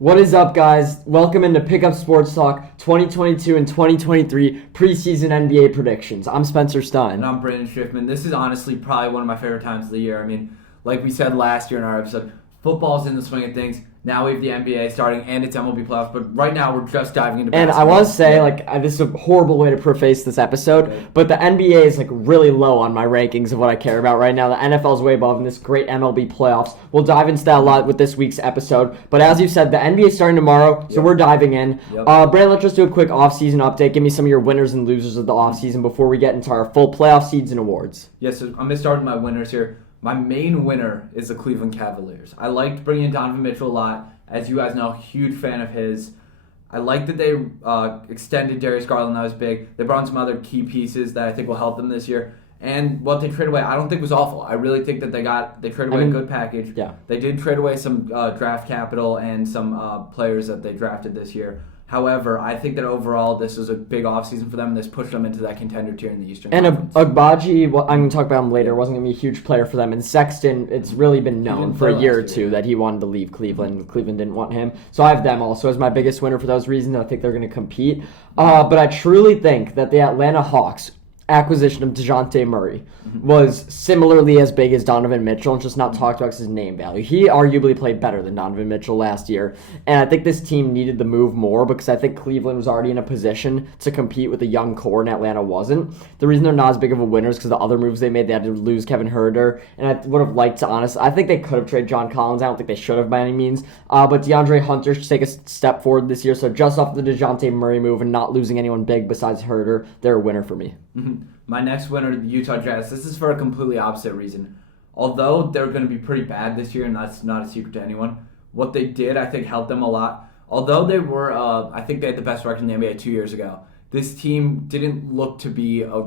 What is up, guys? Welcome into Pickup Sports Talk 2022 and 2023 preseason NBA predictions. I'm Spencer Stein. And I'm Brandon Schiffman. This is honestly probably one of my favorite times of the year. I mean, like we said last year in our episode, football's in the swing of things. Now we have the NBA starting and it's MLB playoffs, but right now we're just diving into basketball. And I want to say, this is a horrible way to preface this episode, but the NBA is really low on my rankings of what I care about right now. The NFL is way above in this great MLB playoffs. We'll dive into that a lot with this week's episode. But as you said, the NBA is starting tomorrow, so we're diving in. Brandon, let's just do a quick offseason update. Give me some of your winners and losers of the offseason before we get into our full playoff seeds and awards. Yes, so I'm going to start with my winners here. My main winner is the Cleveland Cavaliers. I liked bringing in Donovan Mitchell a lot. As you guys know, huge fan of his. I like that they extended Darius Garland. That was big. They brought in some other key pieces that I think will help them this year. And what they traded away, I don't think was awful. I really think that they traded away a good package. Yeah. They did trade away some draft capital and some players that they drafted this year. However, I think that overall this was a big offseason for them, and this pushed them into that contender tier in the Eastern Conference. And Agbaji, I'm going to talk about him later, wasn't going to be a huge player for them. And Sexton, it's really been known for a year or two that he wanted to leave Cleveland. Cleveland didn't want him. So I have them also as my biggest winner for those reasons. I think they're going to compete. But I truly think that the Atlanta Hawks acquisition of Dejante Murray was similarly as big as Donovan Mitchell and just not talked about because his name value. He arguably played better than Donovan Mitchell last year, and I think this team needed the move more because I think Cleveland was already in a position to compete with a young core and Atlanta wasn't. The reason they're not as big of a winner is because the other moves they made, they had to lose Kevin Huerter, and I would have liked to, honestly, I think they could have traded John Collins. I don't think they should have by any means, but DeAndre Hunter should take a step forward this year, so just off the Dejante Murray move and not losing anyone big besides Huerter, they're a winner for me. My next winner, the Utah Jazz. This is for a completely opposite reason. Although they're going to be pretty bad this year, and that's not a secret to anyone, what they did, I think, helped them a lot. Although they were, I think they had the best record in the NBA 2 years ago. This team didn't look to be a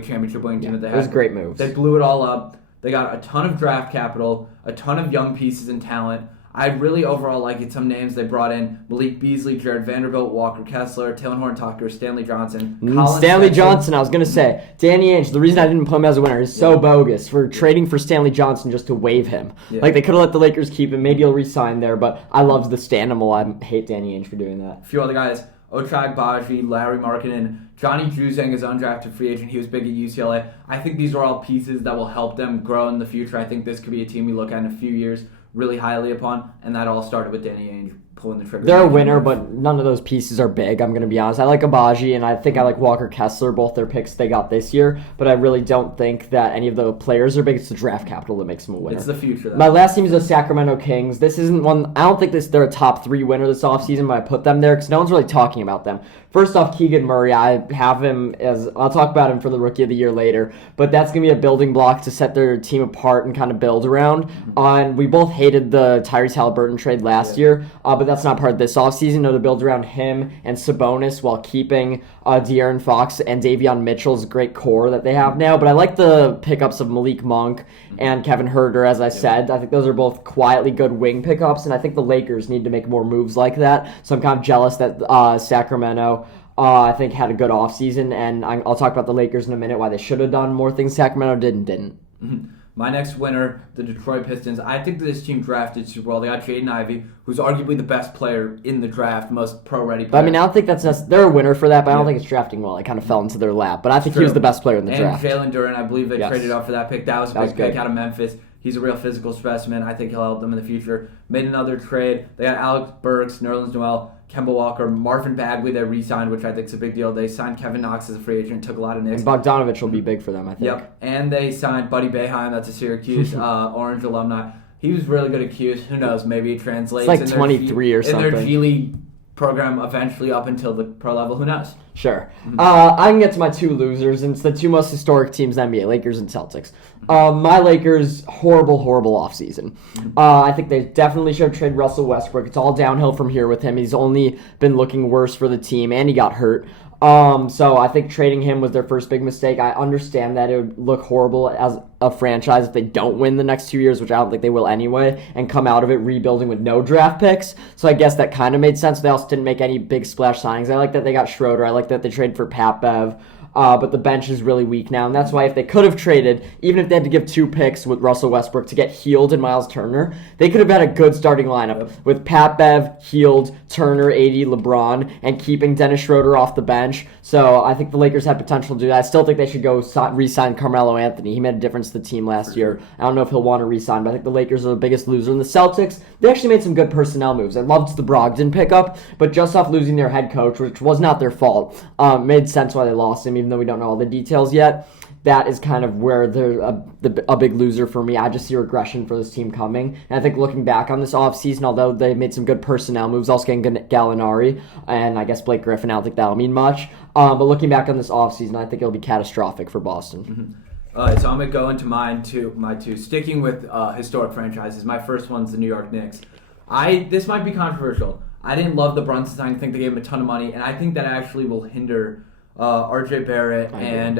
championship winning team that they had. It was great moves. They blew it all up. They got a ton of draft capital, a ton of young pieces and talent. I really overall like it. Some names they brought in: Malik Beasley, Jared Vanderbilt, Walker Kessler, Taylor Horton-Tucker, Stanley Johnson. Stanley Johnson, I was going to say. Danny Ainge, the reason I didn't put him as a winner is so bogus for trading for Stanley Johnson just to waive him. Yeah. They could have let the Lakers keep him. Maybe he'll re-sign there, but I loved the Stanimal. I hate Danny Ainge for doing that. A few other guys: Ochai Agbaji, Larry Markkinen, Johnny Juzang is an undrafted free agent. He was big at UCLA. I think these are all pieces that will help them grow in the future. I think this could be a team we look at in a few years really highly upon, and that all started with Danny Ainge pulling the trigger. They're a winner, but none of those pieces are big, I'm going to be honest. I like Agbaji, and I think I like Walker Kessler, both their picks they got this year, but I really don't think that any of the players are big. It's the draft capital that makes them a winner. It's the future, though. My last team is the Sacramento Kings. This isn't one, I don't think they're a top 3 winner this offseason, but I put them there because no one's really talking about them. First off, Keegan Murray, I have him as, I'll talk about him for the Rookie of the Year later, but that's going to be a building block to set their team apart and kind of build around. And we both hated the Tyrese Halliburton trade last year, but that's not part of this offseason. No, to build around him and Sabonis while keeping De'Aaron Fox and Davion Mitchell's great core that they have now. But I like the pickups of Malik Monk and Kevin Huerter, as I said. I think those are both quietly good wing pickups, and I think the Lakers need to make more moves like that. So I'm kind of jealous that Sacramento I think had a good offseason, and I'll talk about the Lakers in a minute, why they should have done more things Sacramento did and didn't. My next winner, the Detroit Pistons. I think this team drafted super well. They got Jaden Ivey, who's arguably the best player in the draft, most pro-ready player. But I don't think they're a winner for that, but I don't think it's drafting well. It kind of fell into their lap. But I think he was the best player in the draft. And Jaylen Durant, I believe they traded up for that pick. That was a big pick out of Memphis. He's a real physical specimen. I think he'll help them in the future. Made another trade. They got Alex Burks, Nerlens Noel, Kemba Walker, Marvin Bagley they re-signed, which I think is a big deal. They signed Kevin Knox as a free agent, took a lot of nicks. And Bogdanovich will be big for them, I think. Yep, and they signed Buddy Boeheim, that's a Syracuse Orange alumni. He was really good at Q's. Who knows, maybe it translates. It's like 23 or something. In their G League program eventually up until the pro level. Who knows? Sure. I can get to my 2 losers, and it's the 2 most historic teams in the NBA, Lakers and Celtics. My Lakers, horrible offseason. I think they definitely should have traded Russell Westbrook. It's all downhill from here with him. He's only been looking worse for the team, and he got hurt. So I think trading him was their first big mistake. I understand that it would look horrible as a franchise if they don't win the next 2 years, which I don't think they will anyway, and come out of it rebuilding with no draft picks. So I guess that kind of made sense. They also didn't make any big splash signings. I like that they got Schroeder. I like that they traded for Pat Bev. But the bench is really weak now, and that's why if they could have traded, even if they had to give 2 picks with Russell Westbrook to get Hield and Miles Turner, they could have had a good starting lineup with Pat Bev, Hield, Turner, AD, LeBron, and keeping Dennis Schroeder off the bench. So I think the Lakers have potential to do that. I still think they should go re-sign Carmelo Anthony. He made a difference to the team last year. I don't know if he'll want to re-sign, but I think the Lakers are the biggest loser. And the Celtics, they actually made some good personnel moves. I loved the Brogdon pickup, but just off losing their head coach, which was not their fault, made sense why they lost him, even though we don't know all the details yet. That is kind of where they're a big loser for me. I just see regression for this team coming. And I think looking back on this offseason, although they made some good personnel moves, also getting Gallinari and I guess Blake Griffin, I don't think that'll mean much. But looking back on this offseason, I think it'll be catastrophic for Boston. Mm-hmm. All right, so I'm going to go into my two. Sticking with historic franchises, my first one's the New York Knicks. This might be controversial. I didn't love the Brunson signing. I think they gave him a ton of money, and I think that actually will hinder RJ Barrett and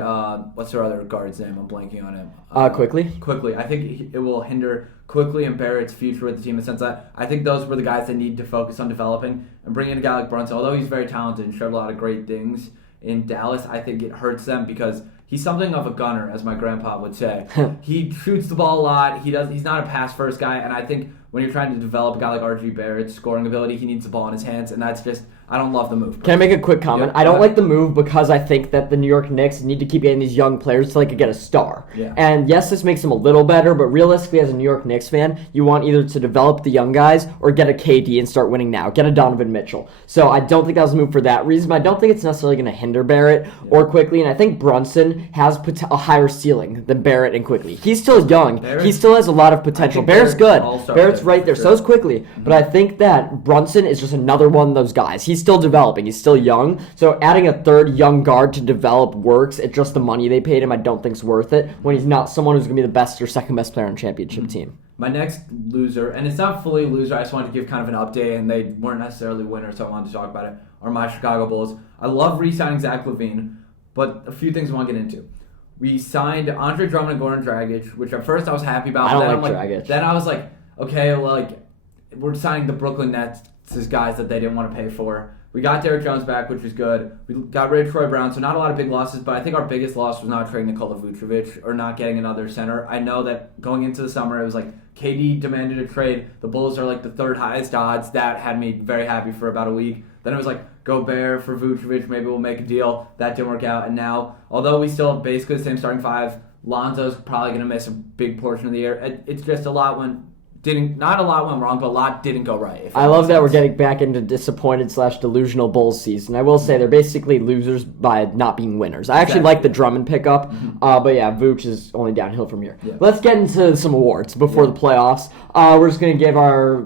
what's their other guard's name? I'm blanking on him. Quickly. I think it will hinder Quickly and Barrett's future with the team in the sense that I think those were the guys they need to focus on developing, and bringing in a guy like Brunson, although he's very talented and showed a lot of great things in Dallas, I think it hurts them because he's something of a gunner, as my grandpa would say. He shoots the ball a lot. He's not a pass-first guy, and I think when you're trying to develop a guy like RJ Barrett's scoring ability, he needs the ball in his hands, and that's just, I don't love the move. Can I make a quick comment? Yeah, I don't like the move because I think that the New York Knicks need to keep getting these young players so they could get a star. Yeah. And yes, this makes them a little better, but realistically, as a New York Knicks fan, you want either to develop the young guys or get a KD and start winning now. Get a Donovan Mitchell. So I don't think that was a move for that reason, but I don't think it's necessarily going to hinder Barrett or Quickly, and I think Brunson has a higher ceiling than Barrett and Quickly. He's still young. He still has a lot of potential. Barrett's good. Barrett's right there. So is Quickly. But I think that Brunson is just another one of those guys. He's still developing. He's still young. So adding a third young guard to develop works. It's just the money they paid him I don't think is worth it when he's not someone who's going to be the best or second best player on a championship team. My next loser, and it's not fully a loser, I just wanted to give kind of an update, and they weren't necessarily winners, so I wanted to talk about it, are my Chicago Bulls. I love re-signing Zach LaVine, but a few things I want to get into. We signed Andre Drummond and Goran Dragic, which at first I was happy about. I don't like Dragic. Then I was like, okay, we're signing the Brooklyn Nets guys that they didn't want to pay for. We got Derrick Jones back, which was good. We got rid of Troy Brown, so not a lot of big losses, but I think our biggest loss was not trading Nikola Vucevic or not getting another center. I know that going into the summer, it was like KD demanded a trade. The Bulls are like the third highest odds. That had me very happy for about a week. Then it was like, Gobert for Vucevic, maybe we'll make a deal. That didn't work out. And now, although we still have basically the same starting five, Lonzo's probably going to miss a big portion of the year. It's just not a lot went wrong, but a lot didn't go right. I love that we're getting back into disappointed/delusional Bulls season. I will say they're basically losers by not being winners. I actually like the Drummond pickup, but yeah, Vooch is only downhill from here. Yeah. Let's get into some awards before the playoffs. We're just going to give our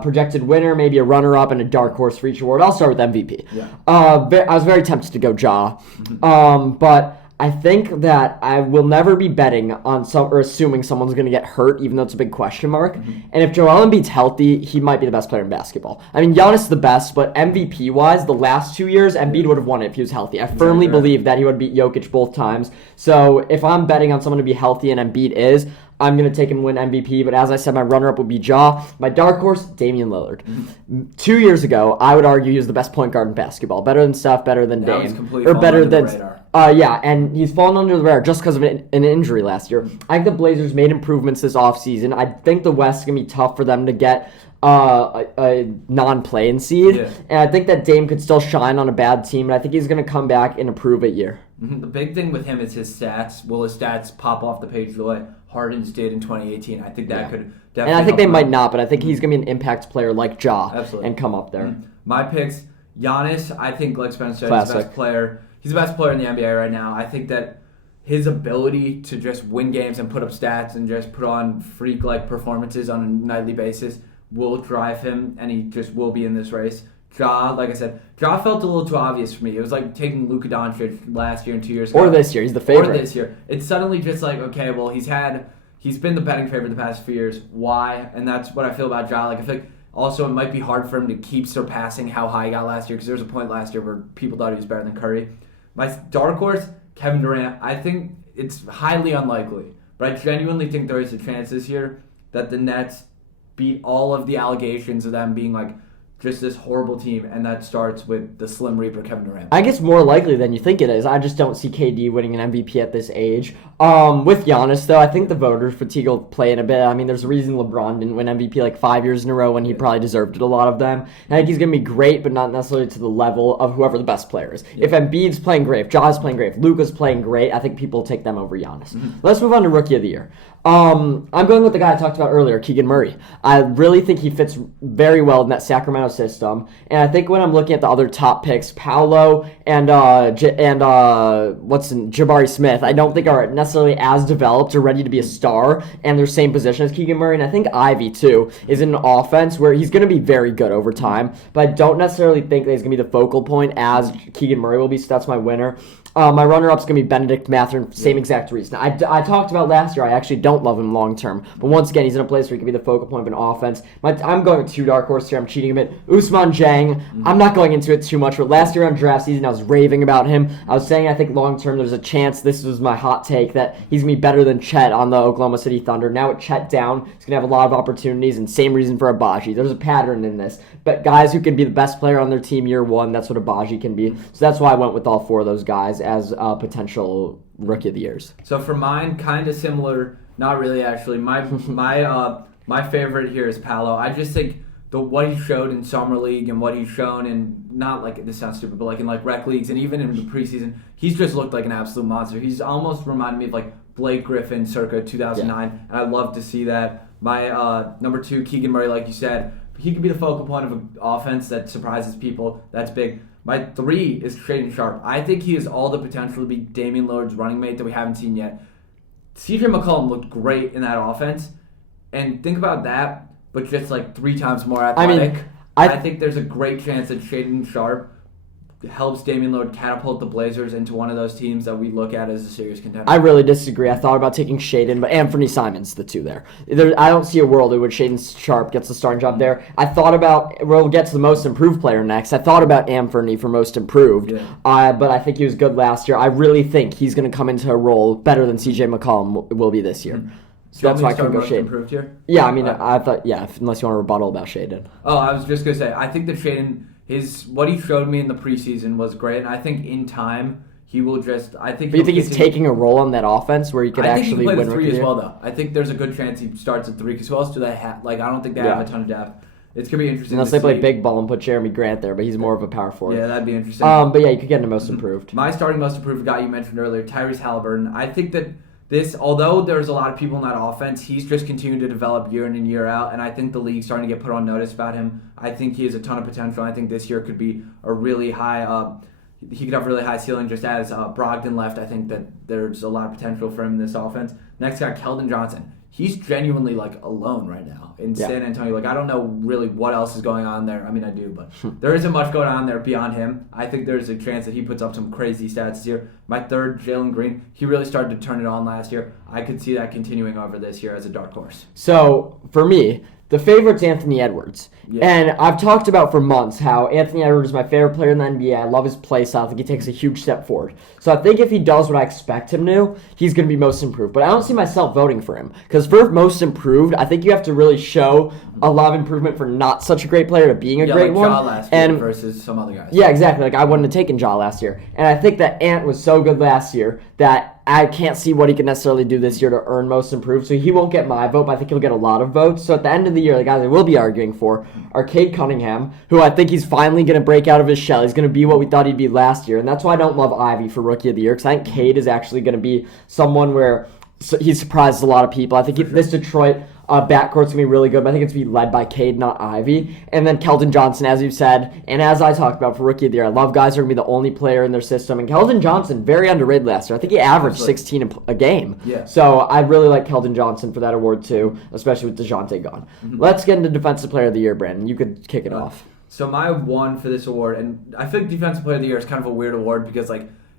projected winner, maybe a runner-up, and a dark horse for each award. I'll start with MVP. Yeah. I was very tempted to go Ja, but I think that I will never be betting on assuming someone's going to get hurt, even though it's a big question mark. And if Joel Embiid's healthy, he might be the best player in basketball. I mean, Giannis is the best, but MVP-wise, the last 2 years, Embiid would have won it if he was healthy. I firmly believe that he would beat Jokic both times. So if I'm betting on someone to be healthy and Embiid is, I'm going to take him win MVP, but as I said, my runner-up would be Ja. My dark horse, Damian Lillard. 2 years ago, I would argue he was the best point guard in basketball. Better than Steph, better than Dame. Or better than the radar. And he's fallen under the radar just because of an injury last year. I think the Blazers made improvements this offseason. I think the West is going to be tough for them to get a non-play-in seed. Yeah. And I think that Dame could still shine on a bad team, and I think he's going to come back and improve it year. The big thing with him is his stats. Will his stats pop off the page the way Harden's did in 2018? I think that could definitely. And I think they might not, but I think he's going to be an impact player like Ja. Absolutely. And come up there. My picks, Giannis, I think, like Spencer said, he's the best player. He's the best player in the NBA right now. I think that his ability to just win games and put up stats and just put on freak-like performances on a nightly basis will drive him, and he just will be in this race. Ja, like I said, Ja felt a little too obvious for me. It was like taking Luka Doncic last year and 2 years ago. Or this year. He's the favorite. Or this year. It's suddenly just like, okay, well, he's been the betting favorite the past few years. Why? And that's what I feel about Ja. Like, I feel like also it might be hard for him to keep surpassing how high he got last year, because there was a point last year where people thought he was better than Curry. My dark horse, Kevin Durant. I think it's highly unlikely, But I genuinely think there is a chance this year that the Nets beat all of the allegations of them being like just this horrible team, and that starts with the Slim Reaper, Kevin Durant. I guess more likely than you think it is. I just don't see KD winning an MVP at this age. With Giannis, though, I think the voter fatigue will play in a bit. I mean, there's a reason LeBron didn't win MVP like 5 years in a row when he probably deserved it, a lot of them. And I think he's going to be great, but not necessarily to the level of whoever the best player is. If Embiid's playing great, if Ja's playing great, if Luka's playing great, I think people will take them over Giannis. Let's move on to Rookie of the Year. I'm going with the guy I talked about earlier, Keegan Murray. I really think he fits very well in that Sacramento system. And I think when I'm looking at the other top picks, Paolo and Jabari Smith, I don't think are necessarily as developed or ready to be a star and their same position as Keegan Murray. And I think Ivy, too, is in an offense where he's going to be very good over time. But I don't necessarily think that he's going to be the focal point as Keegan Murray will be, so that's my winner. My runner-up is going to be Benedict Mathurin, same exact reason. I talked about last year, I actually don't love him long-term. But once again, he's in a place where he can be the focal point of an offense. I'm going with two dark horses here. I'm cheating a bit. Ousmane Dieng, I'm not going into it too much, but last year on draft season, I was raving about him. I was saying I think long-term there's a chance, this was my hot take, that he's going to be better than Chet on the Oklahoma City Thunder. Now with Chet down, he's going to have a lot of opportunities, and same reason for Abaji. There's a pattern in this. But guys who can be the best player on their team year one, that's what Abaji can be. So that's why I went with all four of those guys as potential Rookie of the Years. So for mine, kind of similar, not really actually. My favorite here is Paolo. I just think what he showed in summer league and what he's shown in, not like, this sounds stupid, but like in like rec leagues and even in the preseason, he's just looked like an absolute monster. He's almost reminded me of like Blake Griffin circa 2009, and I love to see that. My number 2, Keegan Murray, like you said, he could be the focal point of an offense that surprises people. That's big. My 3 is Shaedon Sharpe. I think he has all the potential to be Damian Lillard's running mate that we haven't seen yet. CJ McCollum looked great in that offense. And think about that, but just like 3 times more athletic. I think there's a great chance that Shaedon Sharpe helps Damian Lillard catapult the Blazers into one of those teams that we look at as a serious contender. I really disagree. I thought about taking Shaedon, but Anthony Simons, the two there. I don't see a world in which Shaedon Sharpe gets the starting job there. I thought about, we'll get to the most improved player next. I thought about Anthony for most improved, but I think he was good last year. I really think he's going to come into a role better than CJ McCollum will be this year. So that's why I could go Shaedon. Improved here? Yeah, I mean, I thought, unless you want to rebuttal about Shaedon. Oh, I was just going to say, I think that Shaedon, what he showed me in the preseason was great, and I think in time he will just. But you think he's taking a role on that offense where he could actually win? I think he can play the 3 as well, though. I think there's a good chance he starts at 3 because who else do they have? Like, I don't think they have a ton of depth. It's gonna be interesting. Unless they play big ball and put Jeremy Grant there, but he's more of a power forward. Yeah, that'd be interesting. But yeah, you could get into most improved. My starting most improved guy you mentioned earlier, Tyrese Halliburton. I think that although there's a lot of people in that offense, he's just continued to develop year in and year out, and I think the league's starting to get put on notice about him. I think he has a ton of potential. I think this year could be a really high, he could have a really high ceiling just as Brogdon left. I think that there's a lot of potential for him in this offense. Next guy, Kelden Johnson. He's genuinely like alone right now in San Antonio. Like, I don't know really what else is going on there. I mean, I do, but there isn't much going on there beyond him. I think there's a chance that he puts up some crazy stats this year. My 3rd, Jaylen Green. He really started to turn it on last year. I could see that continuing over this year as a dark horse. So, for me, the favorite's Anthony Edwards. Yeah. And I've talked about for months how Anthony Edwards is my favorite player in the NBA. I love his play style. I think he takes a huge step forward. So I think if he does what I expect him to, he's going to be most improved. But I don't see myself voting for him. Because for most improved, I think you have to really show a lot of improvement for not such a great player to being a great one. Ja last year versus some other guys. Yeah, exactly. Like, I wouldn't have taken Ja last year. And I think that Ant was so good last year that I can't see what he can necessarily do this year to earn most improved. So he won't get my vote, but I think he'll get a lot of votes. So at the end of the year, the guys I will be arguing for are Cade Cunningham, who I think he's finally going to break out of his shell. He's going to be what we thought he'd be last year. And that's why I don't love Ivy for Rookie of the Year, because I think Cade is actually going to be someone where he surprises a lot of people. I think this Detroit backcourt's going to be really good, but I think it's going to be led by Cade, not Ivy. And then Kelden Johnson, as you said, and as I talked about for Rookie of the Year, I love guys who are going to be the only player in their system. And Kelden Johnson, very underrated last year. I think he averaged 16 a game. Yeah. So I really like Kelden Johnson for that award too, especially with Dejante gone. Mm-hmm. Let's get into Defensive Player of the Year, Brandon. You could kick it off. So my one for this award, and I think Defensive Player of the Year is kind of a weird award because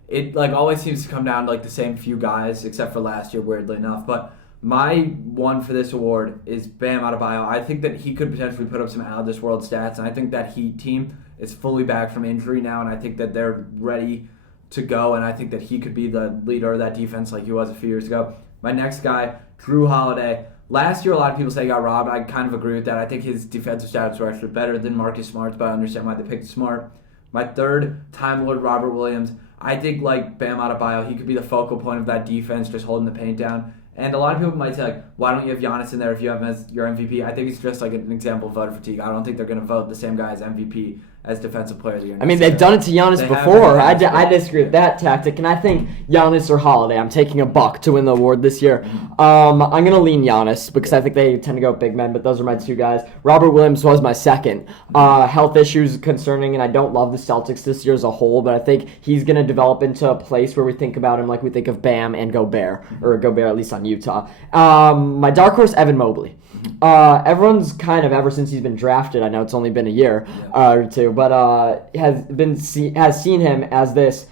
it always seems to come down to the same few guys, except for last year, weirdly enough. But my one for this award is Bam Adebayo. I think that he could potentially put up some out-of-this-world stats, and I think that Heat team is fully back from injury now, and I think that they're ready to go, and I think that he could be the leader of that defense like he was a few years ago. My next guy, Drew Holiday. Last year, a lot of people say he got robbed. I kind of agree with that. I think his defensive stats were actually better than Marcus Smart's, but I understand why they picked Smart. My third, Time Lord Robert Williams. I think, like Bam Adebayo, he could be the focal point of that defense, just holding the paint down. And a lot of people might say, like, why don't you have Giannis in there if you have him as your MVP? I think it's just like an example of voter fatigue. I don't think they're going to vote the same guy as MVP as Defensive Player of the Year. I mean, they've done it to Giannis before. I disagree with that tactic, and I think Giannis or Holiday. I'm taking a buck to win the award this year. I'm going to lean Giannis because I think they tend to go big men, but those are my two guys. Robert Williams was my second. Health issues concerning, and I don't love the Celtics this year as a whole, but I think he's going to develop into a place where we think about him like we think of Bam and Gobert, or Gobert at least on Utah. My dark horse, Evan Mobley. Everyone's kind of, ever since he's been drafted, I know it's only been a year or two, but has seen him as this,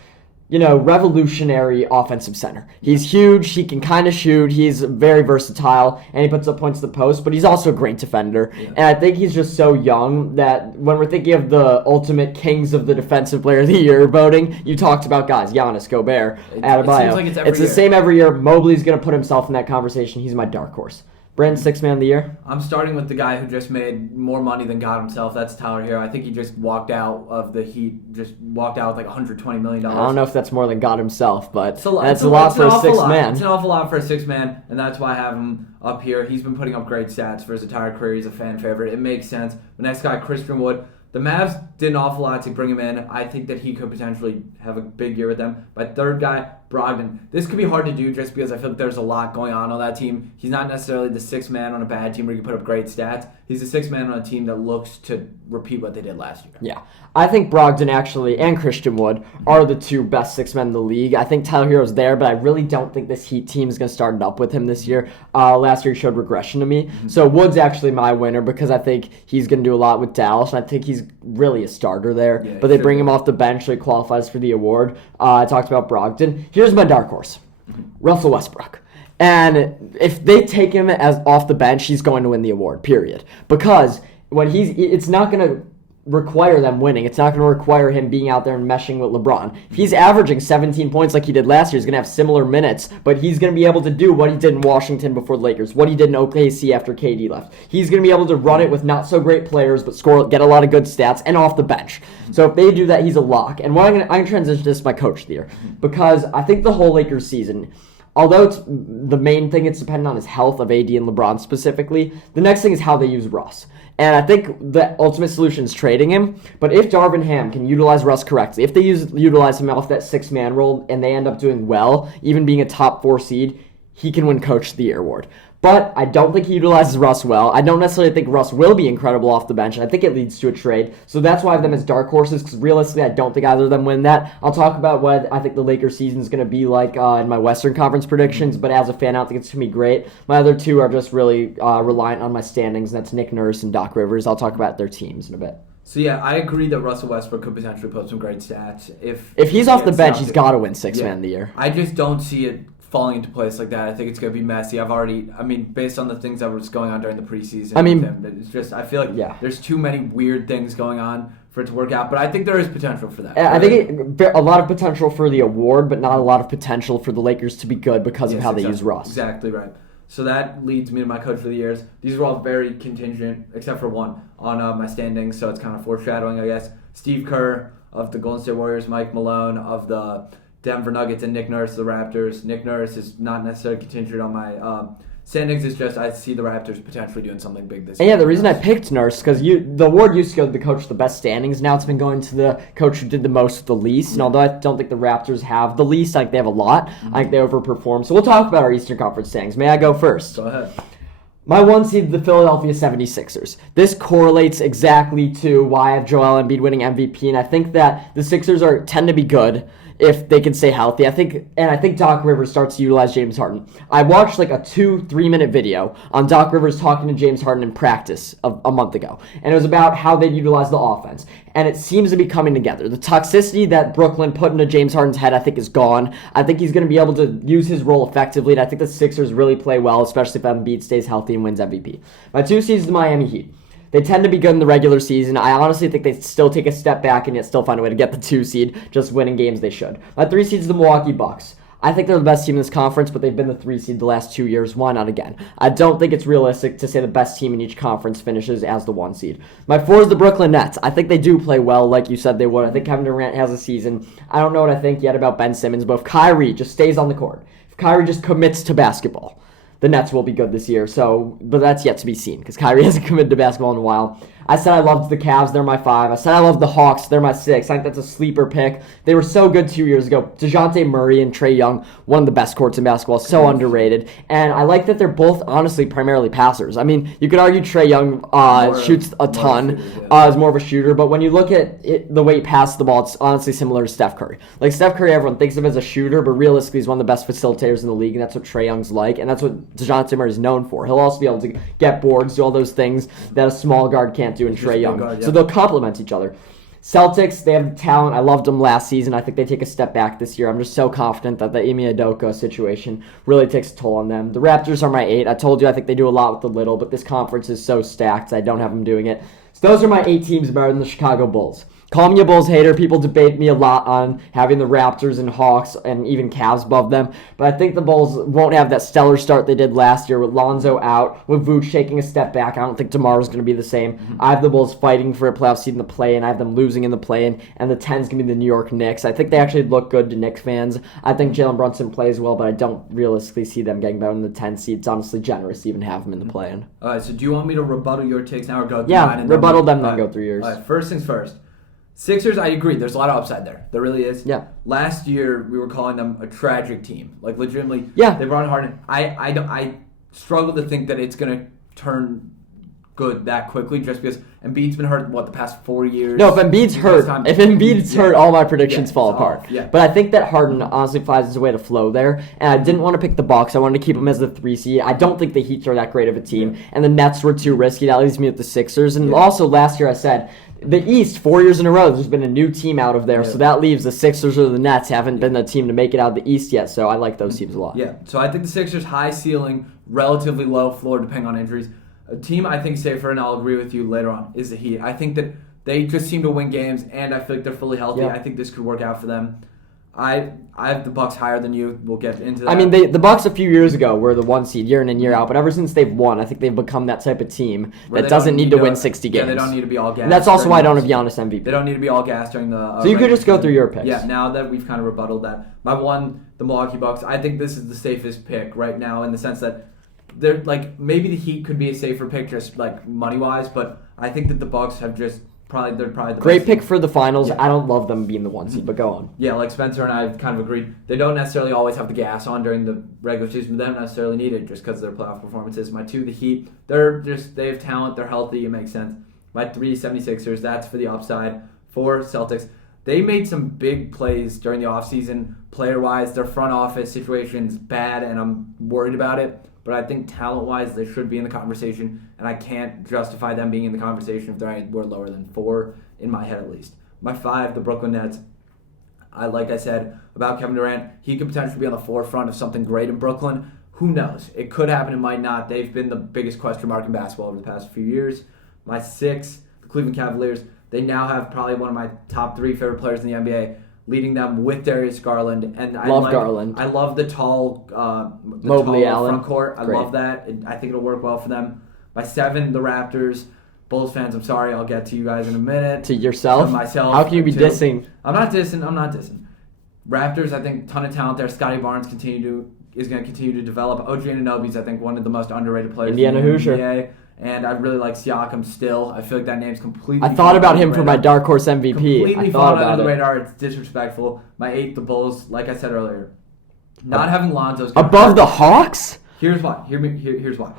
revolutionary offensive center. He's huge, he can kind of shoot, he's very versatile, and he puts up points to the post, but he's also a great defender. Yeah. And I think he's just so young that when we're thinking of the ultimate kings of the Defensive Player of the Year voting, you talked about guys, Giannis, Gobert, Adebayo. It seems like it's the same every year. Mobley's going to put himself in that conversation. He's my dark horse. Brandon, Sixth Man of the Year? I'm starting with the guy who just made more money than God himself. That's Tyler Hero. I think he just walked out of the Heat, just walked out with like $120 million. I don't know if that's more than God himself, but that's a lot for a sixth man. It's an awful lot for a sixth man, and that's why I have him up here. He's been putting up great stats for his entire career. He's a fan favorite. It makes sense. The next guy, Kristen Wood. The Mavs did an awful lot to bring him in. I think that he could potentially have a big year with them. My third guy, Brogdon. This could be hard to do just because I feel like there's a lot going on that team. He's not necessarily the sixth man on a bad team where you can put up great stats. He's the sixth man on a team that looks to repeat what they did last year. Yeah. I think Brogdon actually and Christian Wood are the two best six men in the league. I think Tyler Hero's there, but I really don't think this Heat team is going to start it up with him this year. Last year he showed regression to me. Mm-hmm. So Wood's actually my winner because I think he's going to do a lot with Dallas, and I think he's really a starter there. Yeah, but they bring him off the bench so he qualifies for the award. I talked about Brogdon. Here's my dark horse, Russell Westbrook. And if they take him as off the bench, he's going to win the award, period. Because when it's not going to require them winning. It's not going to require him being out there and meshing with LeBron. If he's averaging 17 points like he did last year, he's going to have similar minutes, but he's going to be able to do what he did in Washington before the Lakers, what he did in OKC after KD left. He's going to be able to run it with not so great players, but get a lot of good stats and off the bench. So if they do that, he's a lock. And I'm going to transition this to my coach of the year, because I think the whole Lakers season, although it's the main thing, it's dependent on his health of AD and LeBron specifically, the next thing is how they use Russ. And I think the ultimate solution is trading him. But if Darvin Ham can utilize Russ correctly, if they utilize him off that six-man role and they end up doing well, even being a top 4 seed, he can win Coach of the Year award. But I don't think he utilizes Russ well. I don't necessarily think Russ will be incredible off the bench. I think it leads to a trade. So that's why I have them as dark horses, because realistically, I don't think either of them win that. I'll talk about what I think the Lakers season is going to be like in my Western Conference predictions, but as a fan, I don't think it's going to be great. My other two are just really reliant on my standings, and that's Nick Nurse and Doc Rivers. I'll talk about their teams in a bit. So yeah, I agree that Russell Westbrook could potentially put some great stats. If he's off the bench, he's got to win Sixth Man of the Year. I just don't see it falling into place like that. I think it's going to be messy. Based on the things that was going on during the preseason with him, it's just, I feel like there's too many weird things going on for it to work out, but I think there is potential for that. Right? I think a lot of potential for the award, but not a lot of potential for the Lakers to be good because of how they use Russ. Exactly right. So that leads me to my coach for the years. These are all very contingent, except for one, on my standings, so it's kind of foreshadowing, I guess. Steve Kerr of the Golden State Warriors, Mike Malone of the Denver Nuggets, and Nick Nurse of the Raptors. Nick Nurse is not necessarily contingent on my standings. It's just I see the Raptors potentially doing something big this year. And yeah, the reason I picked Nurse, because the award used to go to the coach with the best standings. Now it's been going to the coach who did the most with the least. And although I don't think the Raptors have the least, I think they have a lot. I think they overperform. So we'll talk about our Eastern Conference standings. May I go first? Go ahead. My 1 seed, the Philadelphia 76ers. This correlates exactly to why I have Joel Embiid winning MVP, and I think that the Sixers tend to be good if they can stay healthy. I think Doc Rivers starts to utilize James Harden. I watched like a 2-3 minute video on Doc Rivers talking to James Harden in practice a month ago, and it was about how they utilize the offense, and it seems to be coming together. The toxicity that Brooklyn put into James Harden's head, I think, is gone. I think he's going to be able to use his role effectively, and I think the Sixers really play well, especially if Embiid stays healthy and wins MVP. My 2 seeds, the Miami Heat. They tend to be good in the regular season. I honestly think they still take a step back and yet still find a way to get the 2 seed, just winning games they should. My 3 seed is the Milwaukee Bucks. I think they're the best team in this conference, but they've been the 3 seed the last 2 years. Why not again? I don't think it's realistic to say the best team in each conference finishes as the 1 seed. My 4 is the Brooklyn Nets. I think they do play well, like you said they would. I think Kevin Durant has a season. I don't know what I think yet about Ben Simmons, but if Kyrie just stays on the court, if Kyrie just commits to basketball, the Nets will be good this year. But that's yet to be seen because Kyrie hasn't committed to basketball in a while. I said I loved the Cavs. They're my 5. I said I loved the Hawks. They're my 6. I think that's a sleeper pick. They were so good 2 years ago. Dejante Murray and Trey Young, one of the best courts in basketball, so underrated. And I like that they're both, honestly, primarily passers. I mean, you could argue Trey Young shoots a ton, is more of a shooter. But when you look at it, the way he passes the ball, it's honestly similar to Steph Curry. Like, Steph Curry, everyone thinks of as a shooter, but realistically, he's one of the best facilitators in the league, and that's what Trey Young's like. And that's what Dejante Murray is known for. He'll also be able to get boards, do all those things that a small guard can't do in Trey Young. So they'll complement each other. Celtics, they have talent. I loved them last season. I think they take a step back this year. I'm just so confident that the Ime Udoka situation really takes a toll on them. The Raptors are my 8. I told you I think they do a lot with the little, but this conference is so stacked, I don't have them doing it. So those are my 8 teams better than the Chicago Bulls. Call me a Bulls hater. People debate me a lot on having the Raptors and Hawks and even Cavs above them. But I think the Bulls won't have that stellar start they did last year with Lonzo out, with Vooch taking a step back. I don't think tomorrow's going to be the same. I have the Bulls fighting for a playoff seed in the play-in. I have them losing in the play-in, and the 10's going to be the New York Knicks. I think they actually look good to Knicks fans. I think Jalen Brunson plays well, but I don't realistically see them getting better than the 10 seed. It's honestly generous to even have them in the play-in. All right, so do you want me to rebuttal your takes now or go through Yeah, mine? rebuttal them, then go through yours. All right, first things first. Sixers, I agree. There's a lot of upside there. There really is. Yeah. Last year, we were calling them a tragic team. Like, legitimately, Yeah. they brought Harden. I struggle to think that it's going to turn good that quickly just because Embiid's been hurt, the past 4 years? No, if Embiid's hurt, all my predictions fall apart. Yeah. But I think that Harden honestly finds his way to flow there. And I didn't want to pick the Bucks. I wanted to keep them as the 3 seed. I don't think the Heat are that great of a team. Yeah. And the Nets were too risky. That leaves me with the Sixers. And also last year I said, the East, 4 years in a row, there's been a new team out of there. Yeah. So that leaves the Sixers or the Nets haven't been the team to make it out of the East yet. So I like those teams a lot. Yeah, so I think the Sixers, high ceiling, relatively low floor depending on injuries. A team I think safer, and I'll agree with you later on, is the Heat. I think that they just seem to win games, and I feel like they're fully healthy. Yeah. I think this could work out for them. I have the Bucks higher than you. We'll get into that. I mean, the Bucks a few years ago were the 1 seed year in and year out, but ever since they've won, I think they've become that type of team that doesn't need to win 60 games. Yeah, they don't need to be all gassed. And that's also why I don't have Giannis MVP. They don't need to be all gassed during the... so you could just go through your picks. Yeah, now that we've kind of rebutted that. My 1, the Milwaukee Bucks, I think this is the safest pick right now in the sense that they're like, maybe the Heat could be a safer pick just like money-wise, but I think that the Bucks have just... They're probably the great best pick team. For the finals. Yeah. I don't love them being the 1 seed, but go on. Yeah, like Spencer and I kind of agreed. They don't necessarily always have the gas on during the regular season, but they don't necessarily need it just because of their playoff performances. My 2, the Heat. They have talent. They're healthy. It makes sense. My 3, 76ers. That's for the upside. 4, Celtics. They made some big plays during the offseason, player-wise. Their front office situation's bad, and I'm worried about it. But I think talent-wise, they should be in the conversation, and I can't justify them being in the conversation if they were lower than 4, in my head at least. My 5, the Brooklyn Nets. Like I said about Kevin Durant, he could potentially be on the forefront of something great in Brooklyn. Who knows? It could happen, it might not. They've been the biggest question mark in basketball over the past few years. My 6, the Cleveland Cavaliers. They now have probably one of my top 3 favorite players in the NBA, leading them with Darius Garland. And Garland. I love the tall Mobley Allen front court. I Great. love that. I think it'll work well for them. My 7, the Raptors. Bulls fans, I'm sorry. I'll get to you guys in a minute. To yourself? To myself. How can you be too. dissing? I'm not dissing. Raptors, I think, ton of talent there. Scotty Barnes is going to continue to develop. OG Anunoby's, I think, one of the most underrated players Indiana in the Hoosier. NBA. And I really like Siakam still. I feel like that name's completely... I thought about him for my Dark Horse MVP. Completely fallen under the radar. It's disrespectful. My 8, the Bulls, like I said earlier. Not having Lonzo's... Above the Hawks? Here's why. Here's why.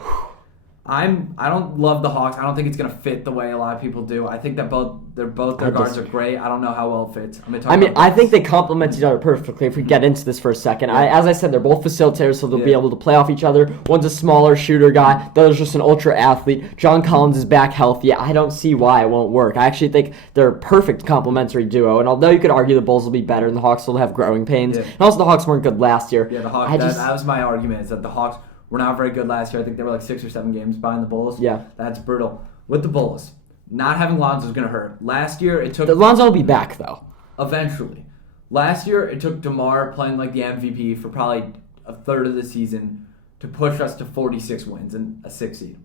I don't love the Hawks. I don't think it's gonna fit the way a lot of people do. I think that both their guards are great. I don't know how well it fits. I think they complement each other perfectly. If we get into this for a second, as I said, they're both facilitators, so they'll be able to play off each other. One's a smaller shooter guy. The other's just an ultra athlete. John Collins is back healthy. I don't see why it won't work. I actually think they're a perfect complementary duo. And although you could argue the Bulls will be better and the Hawks will have growing pains, and also the Hawks weren't good last year. Yeah, the Hawks. That was my argument. Is that the Hawks were not very good last year. I think they were like 6 or 7 games behind the Bulls. Yeah. That's brutal. With the Bulls, not having Lonzo is going to hurt. Last year, it took... Lonzo will be back, though. Eventually. last year it took DeMar playing like the MVP for probably a third of the season to push us to 46 wins and a 6 seed.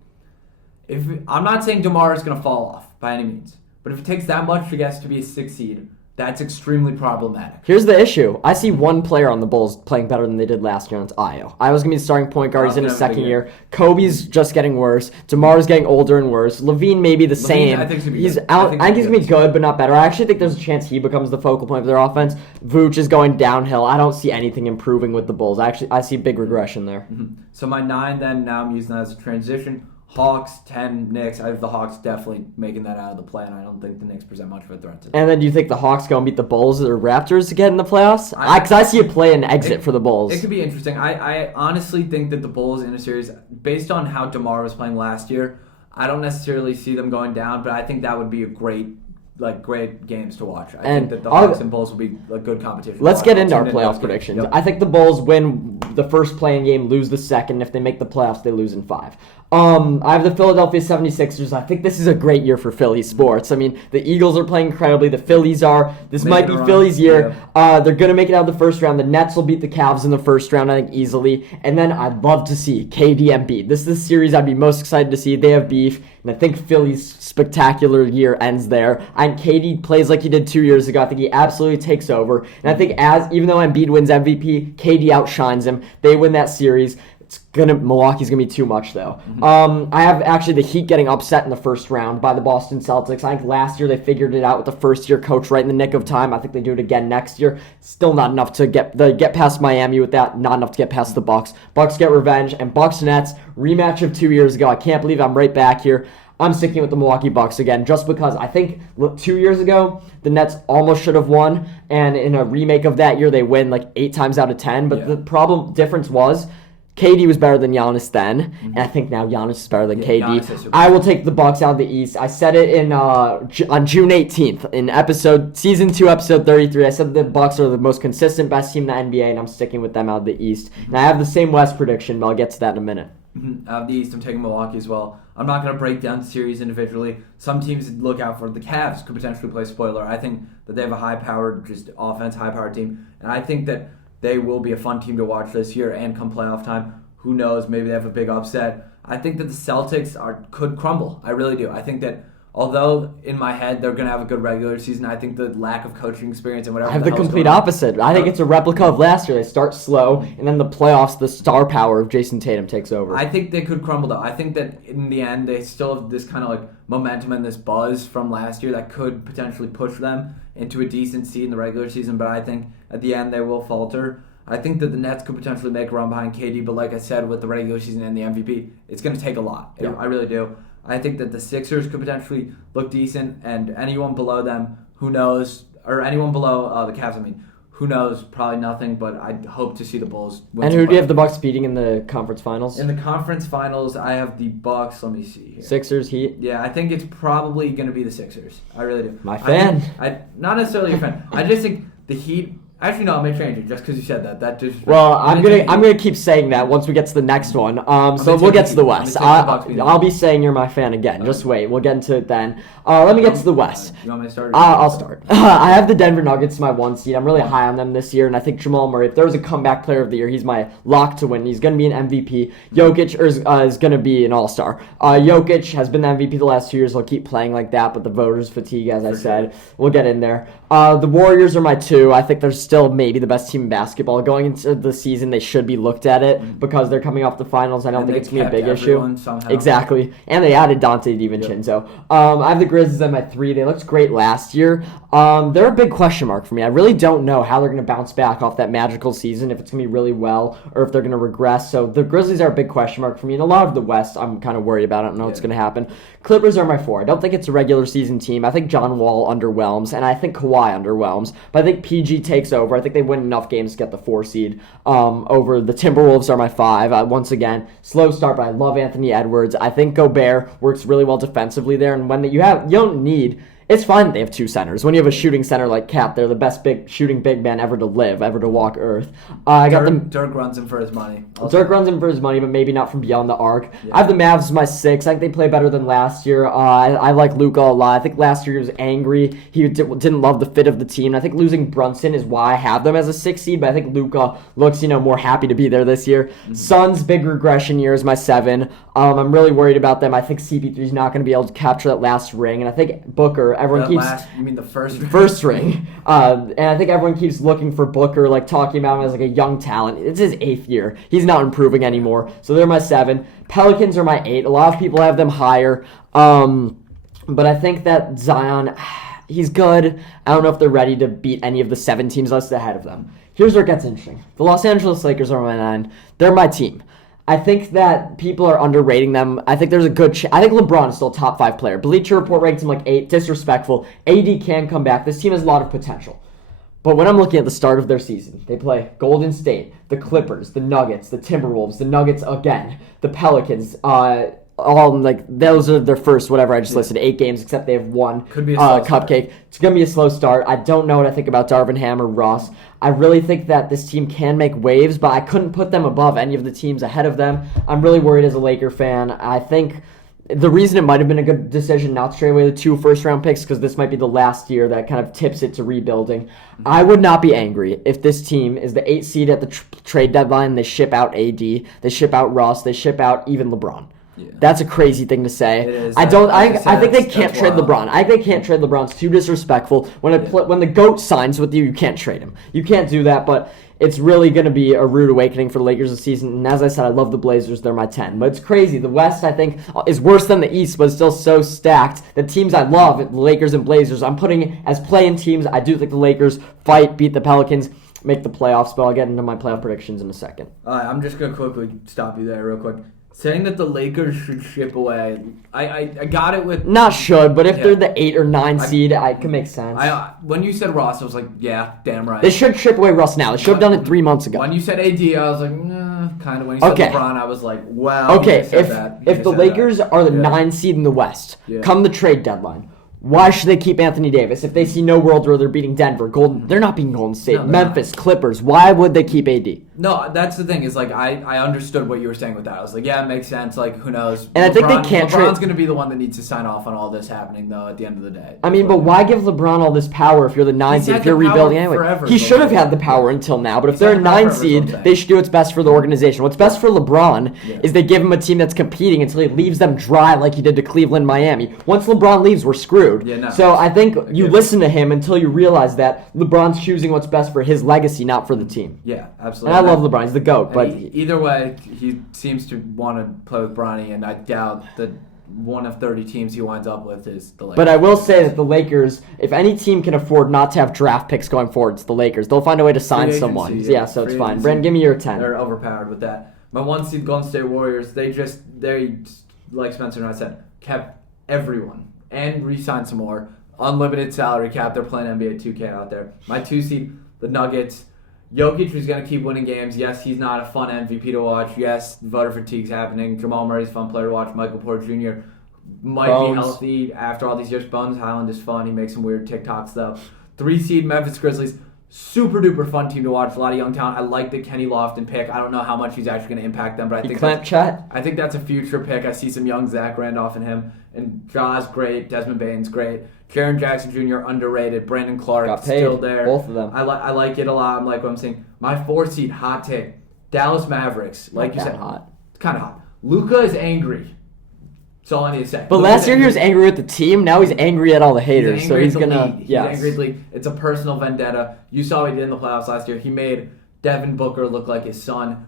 I'm not saying DeMar is going to fall off by any means, but if it takes that much to get us to be a 6 seed, that's extremely problematic. Here's the issue. I see one player on the Bulls playing better than they did last year, and it's Ayo. Ayo's going to be the starting point guard. He's in his second year. Kobe's just getting worse. DeMar's getting older and worse. Levine may be the same. I think he's he's out. I think he's going to be good, but not better. I actually think there's a chance he becomes the focal point of their offense. Vooch is going downhill. I don't see anything improving with the Bulls. I see big regression there. Mm-hmm. So my 9 then, now I'm using that as a transition. Hawks, 10, Knicks. I have the Hawks definitely making that out of the play, and I don't think the Knicks present much of a threat to them. And then do you think the Hawks go and beat the Bulls or Raptors to get in the playoffs? Because I see a play and exit for the Bulls. It could be interesting. I honestly think that the Bulls in a series, based on how DeMar was playing last year, I don't necessarily see them going down, but I think that would be a great games to watch. I think that the Hawks and Bulls will be a good competition. Let's get into our playoff predictions. Yep. I think the Bulls win the first play-in game, lose the second. If they make the playoffs, they lose in 5. I have the Philadelphia 76ers. I think this is a great year for Philly sports. I mean, the Eagles are playing incredibly. The Phillies are. This might be Philly's year. Yeah. They're going to make it out of the first round. The Nets will beat the Cavs in the first round, I think, easily. And then I'd love to see KD Embiid. This is the series I'd be most excited to see. They have beef. And I think Philly's spectacular year ends there. And KD plays like he did 2 years ago. I think he absolutely takes over. And I think even though Embiid wins MVP, KD outshines him. They win that series. Milwaukee's gonna be too much though. I have actually the Heat getting upset in the first round by the Boston Celtics. I think last year they figured it out with the first-year coach right in the nick of time. I think they do it again next year. Still not enough to get past Miami with that. Not enough to get past the Bucks. Bucks get revenge, and Bucks Nets rematch of 2 years ago. I can't believe I'm right back here. I'm sticking with the Milwaukee Bucks again, just because I think 2 years ago the Nets almost should have won, and in a remake of that year they win like 8 times out of 10. But the difference was, KD was better than Giannis then, and I think now Giannis is better than KD. I will take the Bucks out of the East. I said it on June 18th in season 2, episode 33. I said the Bucks are the most consistent, best team in the NBA, and I'm sticking with them out of the East. And I have the same West prediction, but I'll get to that in a minute. Out of the East, I'm taking Milwaukee as well. I'm not going to break down the series individually. Some teams to look out for. The Cavs could potentially play spoiler. I think that they have a high-powered offense, high-powered team, and I think that they will be a fun team to watch this year and come playoff time. Who knows? Maybe they have a big upset. I think that the Celtics could crumble. I really do. I think that although in my head they're going to have a good regular season, I think the lack of coaching experience and whatever. I have the complete opposite. I think it's a replica of last year. They start slow, and then the playoffs, the star power of Jason Tatum takes over. I think they could crumble, though. I think that in the end they still have this kind of like momentum and this buzz from last year that could potentially push them into a decent seed in the regular season, but I think at the end they will falter. I think that the Nets could potentially make a run behind KD, but like I said, with the regular season and the MVP, it's going to take a lot. Yeah. I really do. I think that the Sixers could potentially look decent, and anyone below them, who knows, or anyone below the Cavs, who knows, probably nothing, but I hope to see the Bulls win. And who do you have the Bucks beating in the conference finals? In the conference finals, I have the Bucks. Let me see here. Sixers, Heat? Yeah, I think it's probably going to be the Sixers. I really do. My fan. Not necessarily your fan. I just think the Heat... Actually, no, I may change it just because you said that. I'm gonna keep saying that once we get to the next one. So we'll get to the West. I'll be saying you're my fan again. Okay. Just wait. We'll get into it then. Let me get to the West. You want me to start? I'll start. I have the Denver Nuggets, my 1 seed. I'm really high on them this year, and I think Jamal Murray, if there was a comeback player of the year, he's my lock to win. He's going to be an MVP. Jokic is going to be an all-star. Jokic has been the MVP the last 2 years. He'll keep playing like that, but the voters fatigue, as I said. We'll get in there. The Warriors are my 2. I think they're still maybe the best team in basketball. Going into the season, they should be looked at it because they're coming off the finals. I don't think it's going to be a big issue. Somehow. Exactly. And they added Dante DiVincenzo. I have the Grizzlies at my 3. They looked great last year. They're a big question mark for me. I really don't know how they're going to bounce back off that magical season, if it's going to be really well or if they're going to regress. So the Grizzlies are a big question mark for me. And a lot of the West, I'm kind of worried about. I don't know what's going to happen. Clippers are my 4. I don't think it's a regular season team. I think John Wall underwhelms, and I think Kawhi underwhelms. But I think PG takes over. I think they win enough games to get the 4 seed over. The Timberwolves are my 5. Once again, slow start, but I love Anthony Edwards. I think Gobert works really well defensively there. And when you don't need... It's fine that they have two centers. When you have a shooting center like Cat, they're the best shooting big man ever to live, ever to walk Earth. I got them. Dirk runs him for his money. Dirk runs him for his money, but maybe not from beyond the arc. Yeah. I have the Mavs as my 6. I think they play better than last year. I like Luka a lot. I think last year he was angry. He didn't love the fit of the team. I think losing Brunson is why I have them as a 6 seed, but I think Luka looks, more happy to be there this year. Mm-hmm. Suns, big regression year is my 7. I'm really worried about them. I think CP3 is not going to be able to capture that last ring, and I think Booker, everyone keeps... You mean the first ring? First ring. And I think everyone keeps looking for Booker, talking about him as a young talent. It's his 8th year. He's not improving anymore. So they're my 7. Pelicans are my 8. A lot of people have them higher. But I think that Zion, he's good. I don't know if they're ready to beat any of the 7 teams listed ahead of them. Here's where it gets interesting. The Los Angeles Lakers are my 9. They're my team. I think that people are underrating them. I think there's a good I think LeBron is still a top 5 player. Bleacher Report ranks him 8. Disrespectful. AD can come back. This team has a lot of potential. But when I'm looking at the start of their season, they play Golden State, the Clippers, the Nuggets, the Timberwolves, the Nuggets again, the Pelicans, all those are their first whatever I just listed 8 games, except they have one Could be a slow cupcake. Start. It's gonna be a slow start. I don't know what I think about Darvin Ham or Ross. I really think that this team can make waves, but I couldn't put them above any of the teams ahead of them. I'm really worried as a Laker fan. I think the reason it might have been a good decision not to trade away the 2 first-round picks, because this might be the last year that kind of tips it to rebuilding. I would not be angry if this team is the 8 seed at the trade deadline. They ship out AD, they ship out Ross, they ship out even LeBron. Yeah. That's a crazy thing to say. It is. I think they can't trade LeBron. I think they can't trade LeBron. It's too disrespectful. When the GOAT signs with you can't trade him. You can't do that, but it's really going to be a rude awakening for the Lakers this season. And as I said, I love the Blazers. They're my 10. But it's crazy. The West, I think, is worse than the East, but it's still so stacked. The teams I love, the Lakers and Blazers, I'm putting as play-in teams. I do think the Lakers beat the Pelicans, make the playoffs, but I'll get into my playoff predictions in a second. I'm just going to quickly stop you there real quick. Saying that the Lakers should ship away, I got it with... Not should, but if they're the 8 or 9 seed, it can make sense. When you said Ross, I was like, yeah, damn right. They should ship away Russ now. They should have done it 3 months ago. When you said AD, I was like, nah, kind of. When you said LeBron, I was like, well, okay, if the Lakers are the 9 seed in the West, come the trade deadline, why should they keep Anthony Davis? If they see no world where they're beating Denver, they're not beating Golden State, no, Memphis, not. Clippers, why would they keep AD? No, that's the thing, is I understood what you were saying with that. I was like, yeah, it makes sense, who knows. And I think they can't LeBron's going to be the one that needs to sign off on all this happening, though, at the end of the day. I mean, but why give LeBron all this power if you're the 9 seed, if you're rebuilding anyway? Forever, he should have had the power until now, but if they're a 9 seed, they should do what's best for the organization. What's best for LeBron is they give him a team that's competing until he leaves them dry like he did to Cleveland, Miami. Once LeBron leaves, we're screwed. Yeah, no. So I think you listen to him until you realize that LeBron's choosing what's best for his legacy, not for the team. Yeah, absolutely. And I love LeBron. He's the GOAT. But either way, he seems to want to play with Bronny, and I doubt that one of 30 teams he winds up with is the Lakers. But I will say that the Lakers, if any team can afford not to have draft picks going forward, it's the Lakers. They'll find a way to sign someone. Yeah, so it's fine. Brandon, give me your 10. They're overpowered with that. My 1 seed Golden State Warriors, they like Spencer and I said, kept everyone and re-signed some more. Unlimited salary cap. They're playing NBA 2K out there. My 2 seed, the Nuggets. Jokic is going to keep winning games. Yes, he's not a fun MVP to watch. Yes, voter fatigue's happening. Jamal Murray's a fun player to watch. Michael Porter Jr. might be healthy after all these years. Bones Highland is fun. He makes some weird TikToks, though. 3 seed Memphis Grizzlies. Super duper fun team to watch. A lot of young talent. I like the Kenny Lofton pick. I don't know how much he's actually going to impact them, but I think that's a future pick. I see some young Zach Randolph in him. And Ja's great. Desmond Bane's great. Jaren Jackson Jr. underrated. Brandon Clark still there. Both of them. I like it a lot. I like what I'm seeing. My 4 seed hot take. Dallas Mavericks. Like you said, hot. It's kind of hot. Luka is angry. That's all I need to say. But last year he was angry with the team. Now he's angry at all the haters. He's angry He's angry at the league. It's a personal vendetta. You saw what he did in the playoffs last year. He made Devin Booker look like his son.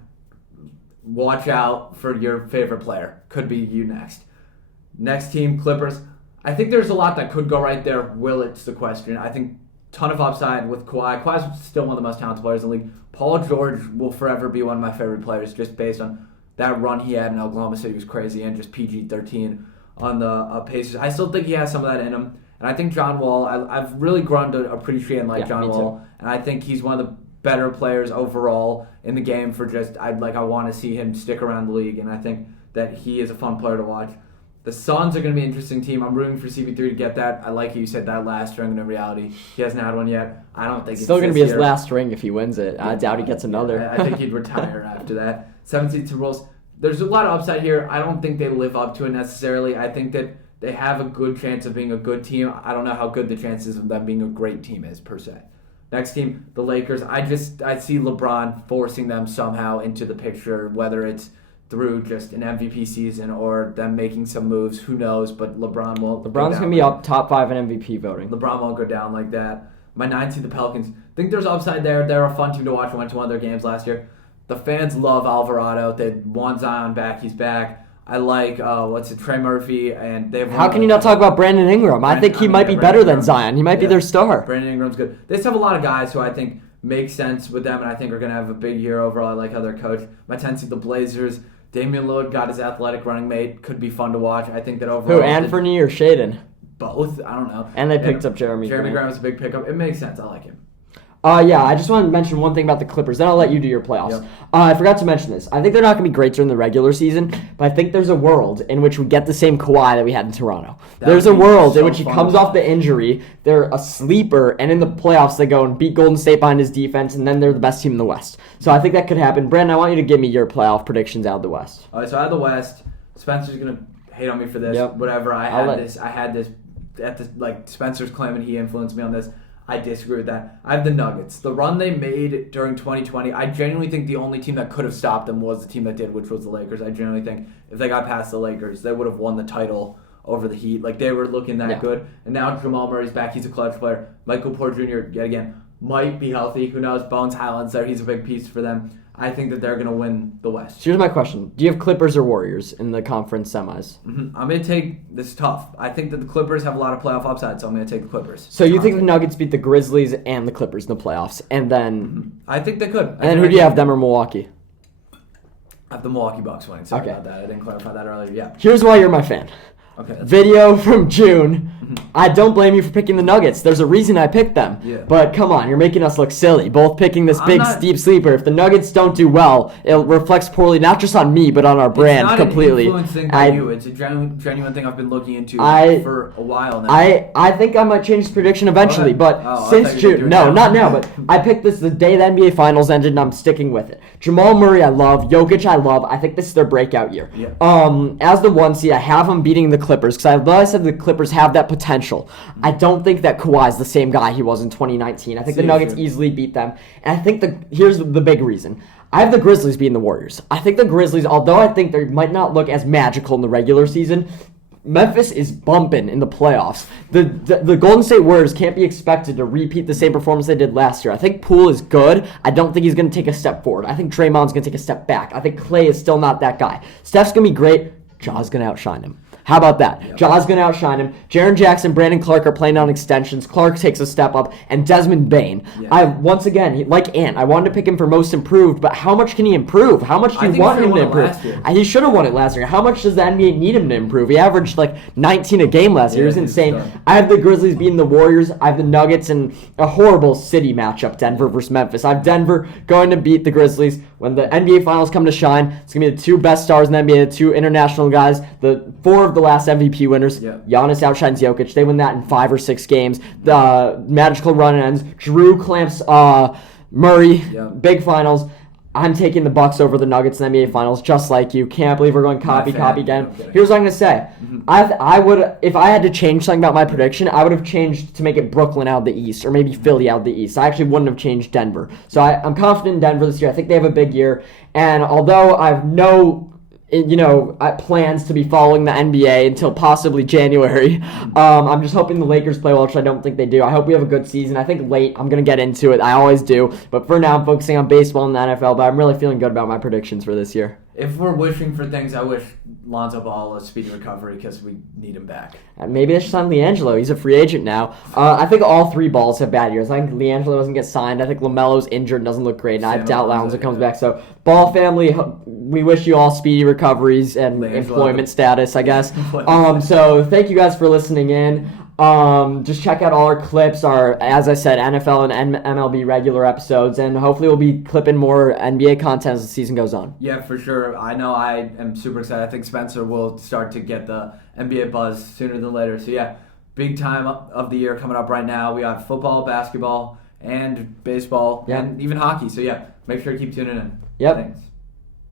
Watch out for your favorite player. Could be you next. Next team, Clippers. I think there's a lot that could go right there. Will it's the question. I think ton of upside with Kawhi. Kawhi's still one of the most talented players in the league. Paul George will forever be one of my favorite players just based on that run he had in Oklahoma City was crazy, and just PG-13 on the Pacers. I still think he has some of that in him. And I think John Wall, I've really grown to appreciate and like John Wall. Too. And I think he's one of the better players overall in the game for just, I want to see him stick around the league. And I think that he is a fun player to watch. The Suns are going to be an interesting team. I'm rooting for CP3 to get that. I like how you said that last ring, and in reality, he hasn't had one yet. I don't think it's still going to be his year. last ring if he wins it. I doubt he gets another. I think he'd retire after that. 7 seed Timberwolves. There's a lot of upside here. I don't think they live up to it necessarily. I think that they have a good chance of being a good team. I don't know how good the chances of them being a great team is, per se. Next team, the Lakers. I see LeBron forcing them somehow into the picture, whether it's through just an MVP season or them making some moves. Who knows? But LeBron won't. LeBron's going to be up top 5 in MVP voting. LeBron won't go down like that. My 9 seed, the Pelicans. I think there's upside there. They're a fun team to watch. I went to one of their games last year. The fans love Alvarado. They want Zion back. He's back. I like, Trey Murphy. And they've. How can you not talk about Brandon Ingram? I think he might be better than Zion. He might be their star. Brandon Ingram's good. They just have a lot of guys who I think make sense with them, and I think are going to have a big year overall. I like how they're coached. My 10 seed, the Blazers. Damian Lillard got his athletic running mate. Could be fun to watch. I think that overall. Who, Anthony or Shaden? Both. I don't know. And they picked up Jeremy Grant. Jeremy Grant was a big pickup. It makes sense. I like him. I just want to mention one thing about the Clippers. Then I'll let you do your playoffs. Yep. I forgot to mention this. I think they're not going to be great during the regular season, but I think there's a world in which we get the same Kawhi that we had in Toronto. There's a world in which he comes off the injury, they're a sleeper, and in the playoffs they go and beat Golden State behind his defense, and then they're the best team in the West. So I think that could happen. Brandon, I want you to give me your playoff predictions out of the West. All right, so out of the West, Spencer's going to hate on me for this. Yep. Whatever. I had this at the Spencer's claiming he influenced me on this. I disagree with that. I have the Nuggets. The run they made during 2020, I genuinely think the only team that could have stopped them was the team that did, which was the Lakers. I genuinely think if they got past the Lakers, they would have won the title over the Heat. Like, they were looking that good. And now Jamal Murray's back. He's a clutch player. Michael Porter Jr., yet again, might be healthy. Who knows? Bones Highland's there. He's a big piece for them. I think that they're going to win the West. So here's my question. Do you have Clippers or Warriors in the conference semis? Mm-hmm. I'm going to take this tough. I think that the Clippers have a lot of playoff upside, so I'm going to take the Clippers. So you think the Nuggets beat the Grizzlies and the Clippers in the playoffs, and then... I think they could. And then who do you have, them or Milwaukee? I have the Milwaukee Bucks winning. Sorry about that. I didn't clarify that earlier. Yeah. Here's why you're my fan. Okay. Video from June. I don't blame you for picking the Nuggets. There's a reason I picked them. Yeah. But come on, you're making us look silly. Both picking this deep sleeper. If the Nuggets don't do well, it reflects poorly not just on me, but on our brand completely. It's not an influence thing by you. It's a genuine thing I've been looking into for a while now. I think I might change this prediction eventually, but since June, not now, but I picked this the day the NBA Finals ended, and I'm sticking with it. Jamal Murray, I love. Jokic, I love. I think this is their breakout year. Yeah. As the 1 seed, I have them beating the Clippers because I said the Clippers have that potential. I don't think that Kawhi is the same guy he was in 2019. I think the Nuggets easily beat them. And I think here's the big reason. I have the Grizzlies beating the Warriors. I think the Grizzlies, although I think they might not look as magical in the regular season, Memphis is bumping in the playoffs. The Golden State Warriors can't be expected to repeat the same performance they did last year. I think Poole is good. I don't think he's going to take a step forward. I think Draymond's going to take a step back. I think Klay is still not that guy. Steph's going to be great. Ja's going to outshine him. How about that? Yep. Ja's going to outshine him. Jaren Jackson, Brandon Clark are playing on extensions. Clark takes a step up. And Desmond Bane. Yeah. Once again, like Ant, I wanted to pick him for most improved, but how much can he improve? How much do you want him to improve? He should have won it last year. How much does the NBA need him to improve? He averaged like 19 a game last year. It was insane. I have the Grizzlies beating the Warriors. I have the Nuggets in a horrible city matchup, Denver versus Memphis. I have Denver going to beat the Grizzlies. When the NBA Finals come to shine, it's going to be the two best stars in the NBA, the two international guys, the 4 of the last MVP winners. Yep. Giannis outshines Jokic. They win that in 5 or 6 games. The magical run ends. Drew clamps Murray. Yep. Big finals. I'm taking the Bucks over the Nuggets in the NBA Finals, just like you. Can't believe we're going copy again. Okay. Here's what I'm going to say. I would, if I had to change something about my prediction, I would have changed to make it Brooklyn out of the East, or maybe Philly out of the East. I actually wouldn't have changed Denver. So I'm confident in Denver this year. I think they have a big year. And although I have no plans to be following the NBA until possibly January. I'm just hoping the Lakers play well, which I don't think they do. I hope we have a good season. I think late, I'm going to get into it. I always do. But for now, I'm focusing on baseball and the NFL, but I'm really feeling good about my predictions for this year. If we're wishing for things, I wish Lonzo Ball a speedy recovery because we need him back. Maybe they should sign LiAngelo. He's a free agent now. I think all 3 balls have bad years. I think LiAngelo doesn't get signed. I think LaMelo's injured and doesn't look great. And I doubt Lonzo comes back. So, Ball family, we wish you all speedy recoveries and employment status, I guess. So, thank you guys for listening in. Just check out all our clips, as I said, NFL and MLB regular episodes, and hopefully we'll be clipping more NBA content as the season goes on. Yeah, for sure. I know I am super excited. I think Spencer will start to get the NBA buzz sooner than later. So yeah, big time of the year coming up right now. We got football, basketball, and baseball, and even hockey. So yeah, make sure to keep tuning in. Yep. Thanks.